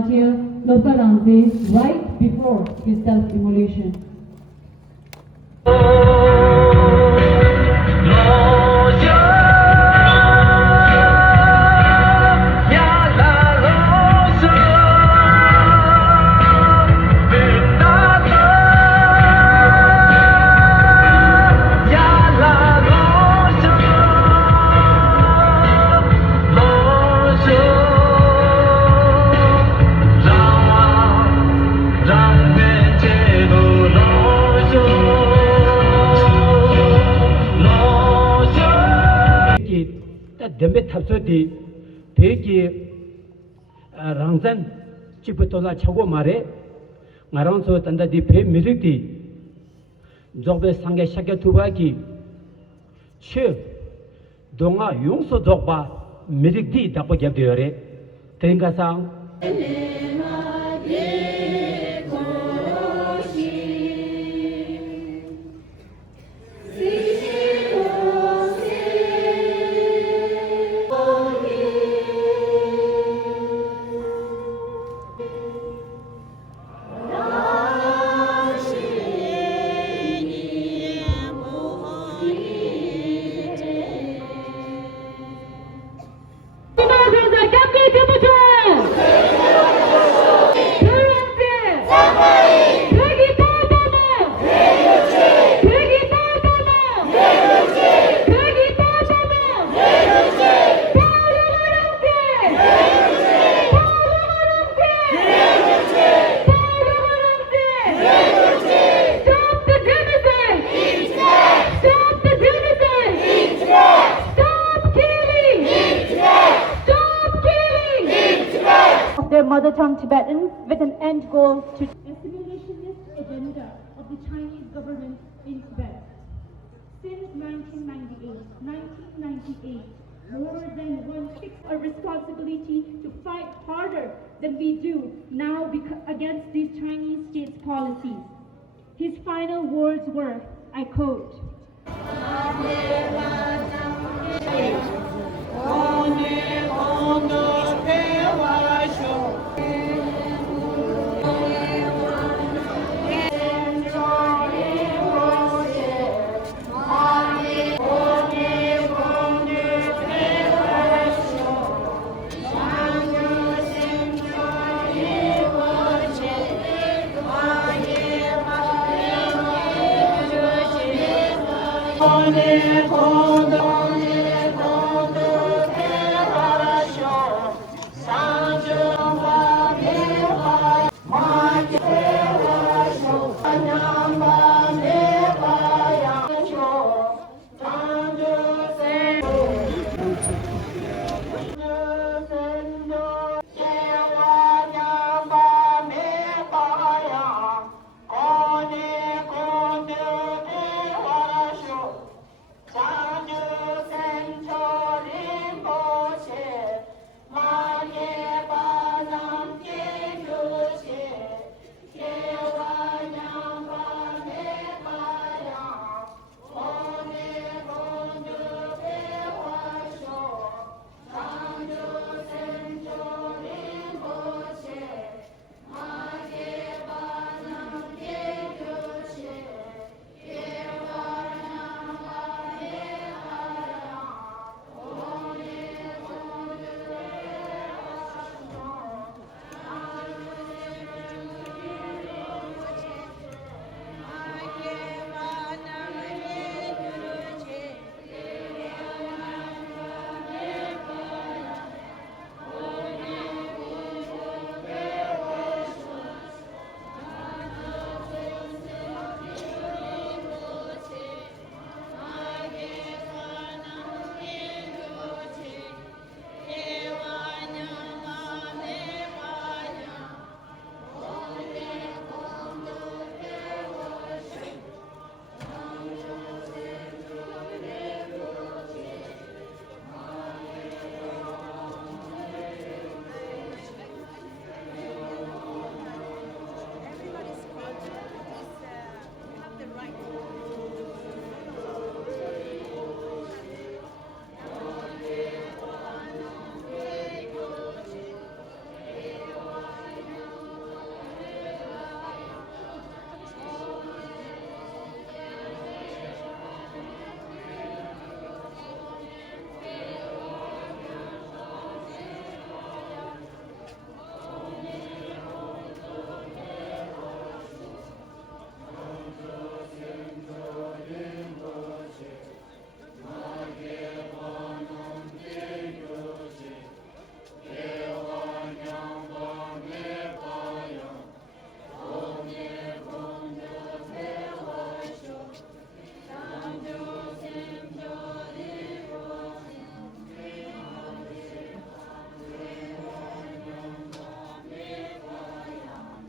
Martyr Loparanze right before his self-immolation. Dembe tabso di peki rangzan chibutola chago mare ngarangso tanda di pe mirik di zogbe sangye shakya tuba ki che donga yungso zogba mirik di dakpo gyabdo yore tenka sang their mother tongue Tibetan with an end goal to assimilationist agenda of the Chinese government in Tibet. Since 1998, more than 1/6 a responsibility to fight harder than we do now against these Chinese state's policies. His final words were, I quote, Konde